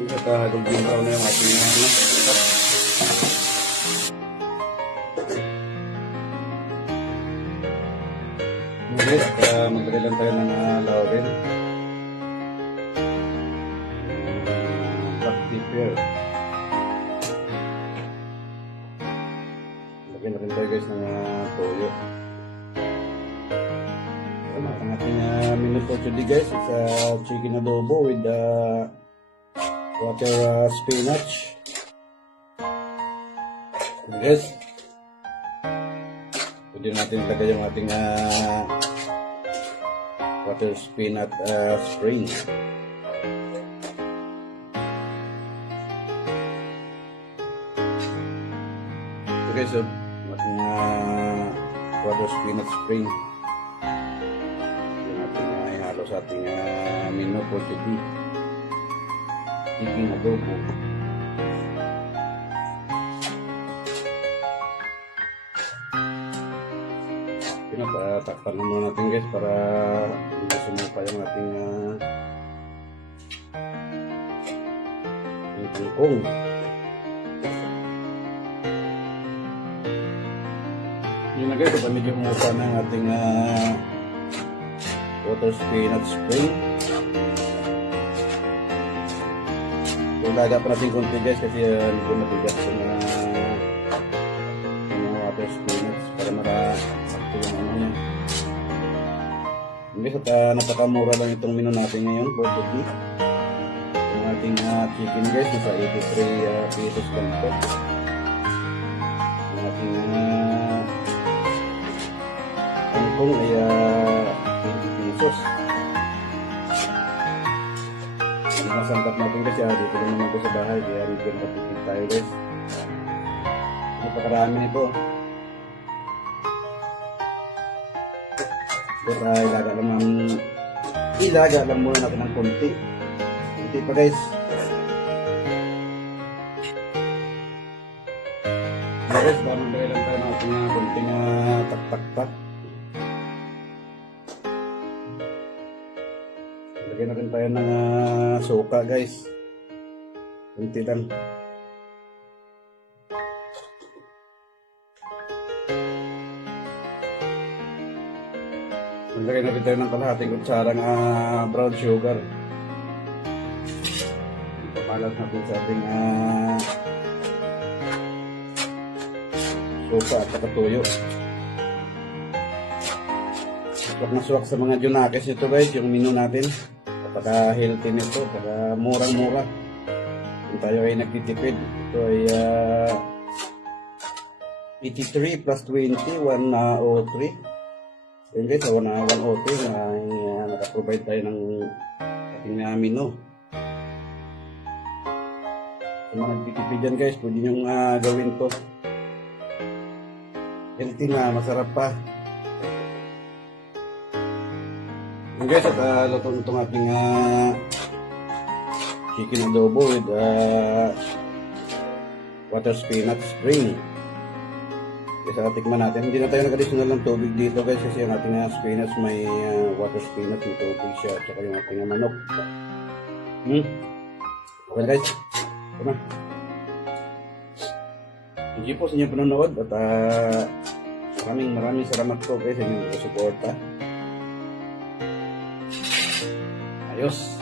Golden brown na yung ating ano. Guys, magdala lang tayo ng laurel. Black pepper. Lagyan na rin tayo guys ng toyo. Ang ating menu for today guys, it's chicken adobo with water spinach. Guys, pwede natin ilagay yung ating water spinach spring. So guys, ating water spinach spring. Ito natin ihalo sa ating menu for today. Chicken adobo. Takpan muna natin guys para hindi sumupa yung ating kangkong. Yun na guys, kapag medyo umupa na ang ating water spinach spring. Ilaga pa natin konti guys kasi medyo matigas yung water spinach para makasakto yung ano niya. Guys, at napakamura lang itong menu natin ngayon for today. Yung ating chicken guys, nasa 83 pesos lang ito. Yung ating kangkong ay 80 pesos. Yung nasangkat natin kasi dito lang naman ito sa bahay, kaya medyo matipid tayo guys. Napakarami nito. Ilaga lang muna natin ng konti pa guys. Guys, bago lagay lang tayo ng ating konting tak. Lagyan na rin tayo ng suka guys, konti lang. Lagay na rin tayo ng kalahating kutsarang brown sugar. Ipapalat natin sa ating suka at pakatuyo. Swak na swak sa mga junakis ito guys, yung menu natin. Kapaka healthy nito, kapaka murang-mura. Kung tayo ay nagtitipid, ito ay 83 plus 20, 103. Then guys, sa 103 na nakaprovide tayo ng ating menu. Sa mga nagtitipid dyan guys, pwede nyo gawin to. Healthy na, masarap pa. And guys, at luto itong ating chicken adobo with water spinach spring. Kasi tikman natin. Hindi na tayo nag-additional ng tubig dito guys kasi ang ating spinach may water spinach, may tubig siya at saka yung ating manok. Okay guys. Ito na. Thank you po sa inyong panonood at maraming salamat po guys sa inyong suporta. Ayos.